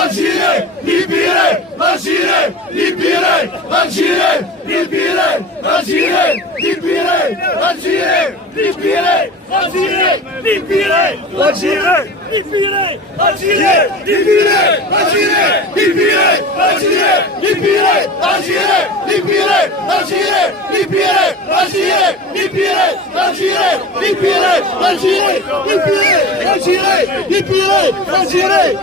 l'Algérie, libérée, l'Algérie, libérée, l'Algérie, libérée, l'Algérie, libérée, l'Algérie, libérée, l'Algérie, libérée, l'Algérie, libérée, l'Algérie, libérée, l'Algérie, libérée, l'Algérie, libérée, l'Algérie, libérée, l'Algérie, libérée, l'Algérie, libérée, l'Algérie, libérée, l'Algérie, libérée, l'Algérie, libérée, l'Algérie.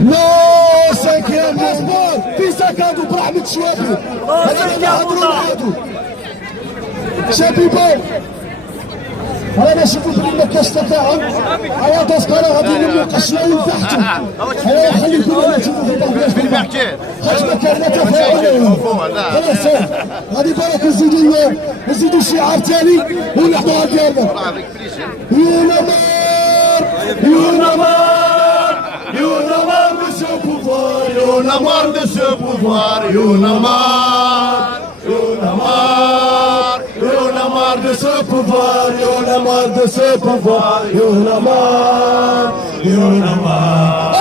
Non, cinquième espoir في سكادو برحمة الشوافي هذا اللي نهضروا معاكم شبيبو انا نشوفوا بلي ما كاش تفاهم ايا تذكروا غادي نبقى شويه تحت ايا خليكم انا تشوفوا في الطبيعه في المحكي خاطر ما كان لا تفاهم خلاص غادي بالك نزيدوا الشعار ثاني ونحضروا ديالنا Y'en a marre de ce pouvoir, y'en a marre de ce pouvoir, y'en a marre, y'en a marre, y'en a marre de ce pouvoir, y'en a marre de ce pouvoir, y'en a marre, y'en a marre,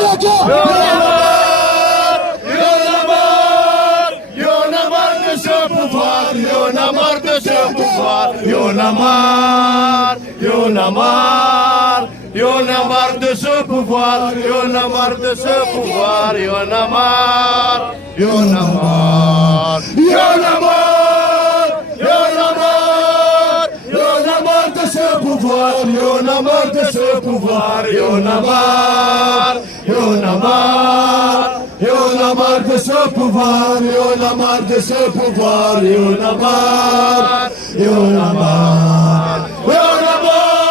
y'en a marre de ce pouvoir, y'en a marre de ce pouvoir, y'en a marre, y'en a marre. Y'en a marre de ce pouvoir, y'en a marre de ce pouvoir, y'en a marre, y'en a marre, y'en a marre, y'en a marre, y'en a marre de ce pouvoir, y'en a marre de ce pouvoir, y'en a marre, y'en a marre, y'en a marre de ce pouvoir, y'en a marre de ce pouvoir, y'en a marre, y'en a marre, y'en a marre.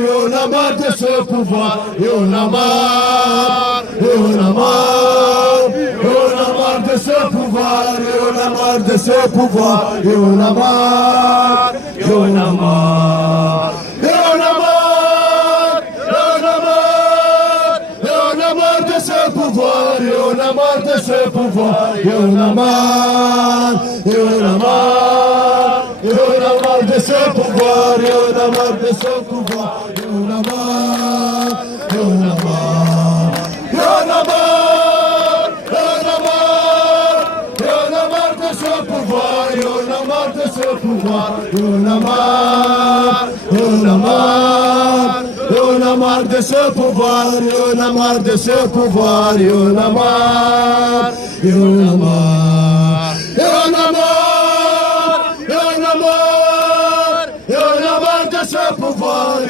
Y'en a marre de ce pouvoir, y'en a marre, y'en a marre, y'en a marre de ce pouvoir, y'en a marre de ce pouvoir, y'en a marre, y'en a marre, y'en a marre, y'en a marre, y'en a marre de ce pouvoir, y'en a marre de ce pouvoir, y'en a marre, y'en a marre. Y'en a marre de ce pouvoir, y'en a marre de ce pouvoir, y'en a marre, y'en a marre, y'en a marre, y'en a marre, y'en a marre de ce pouvoir, y'en a marre de ce pouvoir, y'en a marre, y'en a marre, y'en a marre de ce pouvoir, y'en a marre de ce pouvoir, y'en a marre, y'en a marre, y'en a marre.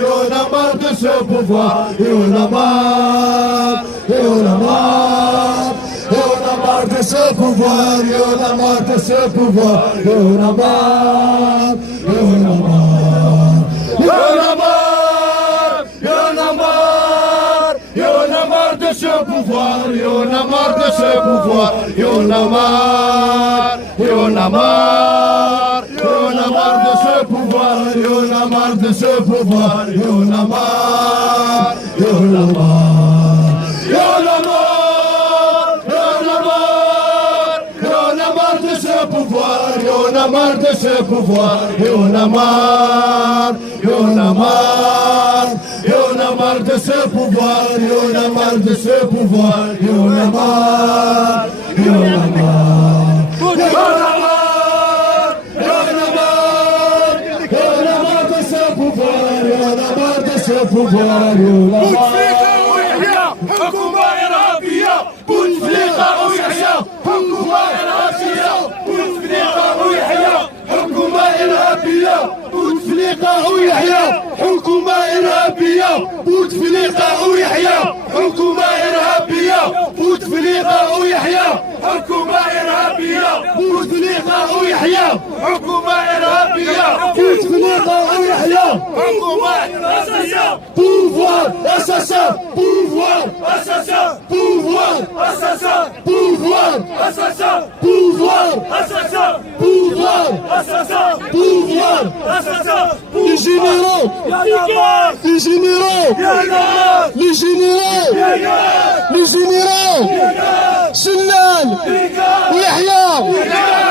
Y'en a marre de ce pouvoir, y'en a marre, y'en a marre, y'en a marre de ce pouvoir, y'en a marre de ce pouvoir, y'en a marre, y'en a marre, y'en a marre, y'en a marre, y'en a marre de ce pouvoir, y'en a marre de ce pouvoir, y'en a marre, y'en a marre. Y'en a marre de ce pouvoir, y'en a marre de ce pouvoir, y'en a marre, y'en a marre, y'en a marre, y'en a marre, y'en a marre de ce pouvoir, y'en a marre de ce pouvoir, y'en a marre, y'en a marre, y'en a marre de ce pouvoir, y'en a marre de ce pouvoir, y'en a marre, y'en a marre, y'en a marre. pouvoir بوتفليقة ويحيى حكومة إرهابية بوتفليقة ويحيى حكومة إرهابية بوتفليقة ويحيى حكومة إرهابية بوتفليقة ويحيى حكومة إرهابية بوتفليقة ويحيى حكومة إرهابية بوتفليقة ويحيى حكومة إرهابية بوتفليقة ويحيى حكومة إرهابية بوتفليقة ويحيى حكومة إرهابية pouvoir assassin pouvoir assassin pouvoir assassin pouvoir assassin pouvoir assassin pouvoir assassin pouvoir assassin les généraux les généraux les généraux les généraux سلال يحيى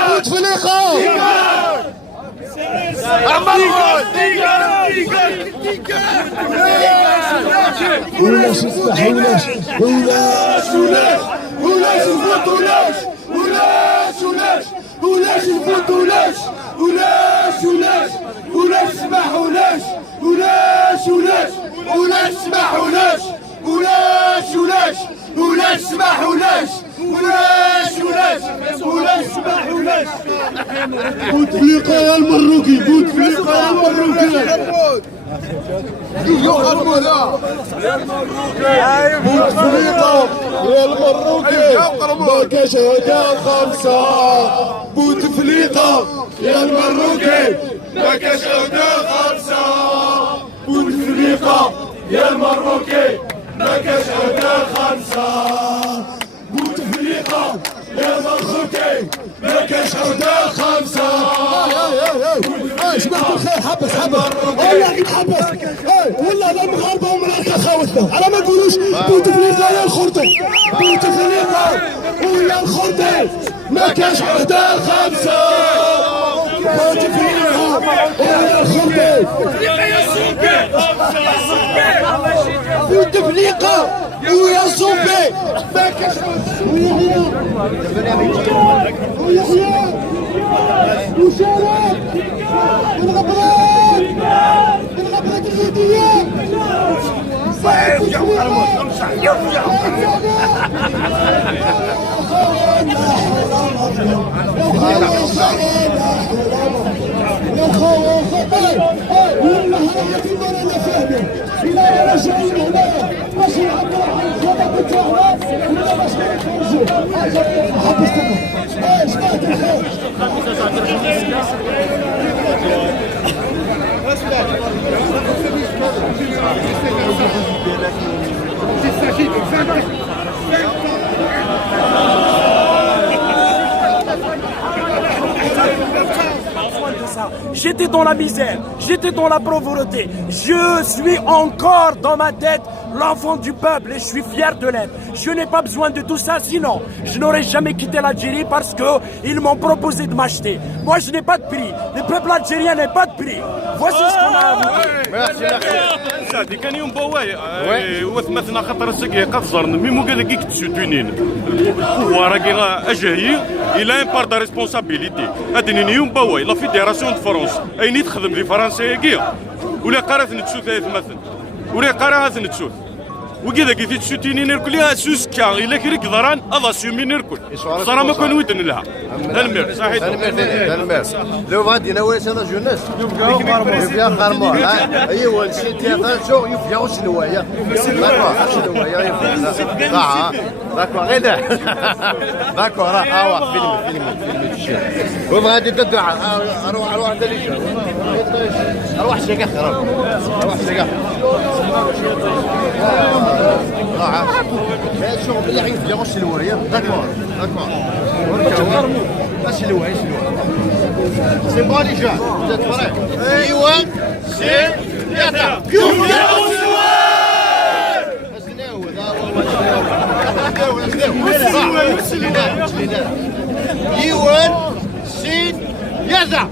بوتفليقة ولاش يسمح ولاش ولاش الفوت ولاش الفوت ولاش اسمح ولاش اسمح ولاش اسمح ولاش بوتفليقة يا المروكي بوتفليقة يا المروكي بوتفليقة يا المروكي ما كاش هدا خمسة بوتفليقة يا المروكي ما كاش هدا خمسة بوتفليقة يا المروكي ما كاش هدا خمسة بوتفليقة يا المروكي ما كاش هدا خمسة جماعة الخير حبس والله غير حبس والله لا المغاربة ومن خوتنا على ما نقولوش بوتفليقة يا الخرطي بوتفليقة ويا الخرطي ما كاش هدا خمسة بوتفليقة ويا الخرطي بوتفليقة ويا الصوفي ما كاش ويحيى وشارك الغبرات اليدية J'étais dans la misère, j'étais dans la pauvreté. Je suis encore dans ma tête l'enfant du peuple et je suis fier de l'être. Je n'ai pas besoin de tout ça, sinon je n'aurais jamais quitté l'Algérie parce qu'ils m'ont proposé de m'acheter. Moi je n'ai pas de prix, le peuple algérien n'a pas de prix. Voici ce qu'on a à vous dire. سعدي كان يوم بواي وثمثنا خطر السقي قصرنا ميمو قال لك تسوتونين وراكي اجاي الى ان بار دا ريسبونسابيلتي هادني يوم بواي لا فيدراسيون دو فرنسا اين تخدم في فرنسا يا ولا قرات نتسوت مثلا ولا قرات نتسوت وكذا كي تسوتيني نركل يا سوسكا الا كريك ضران اضا سومي نركل صرا ما كان ودن لها المير صحيح المير لو غادي ناوي سنه جونس يفيا خارمو ايوا الشيء شو يفيا شنوايا شنوايا يفيا داكور غير داكور راه فيلم وغادي تدعى اروح دليل اروح شي اخر اروح شي اخر شغل اللي عيد بلا غش الوريه داكور ماشي الوريه سي بون لي جان زيد فريق ايوا سي ياتا يوان سين يزع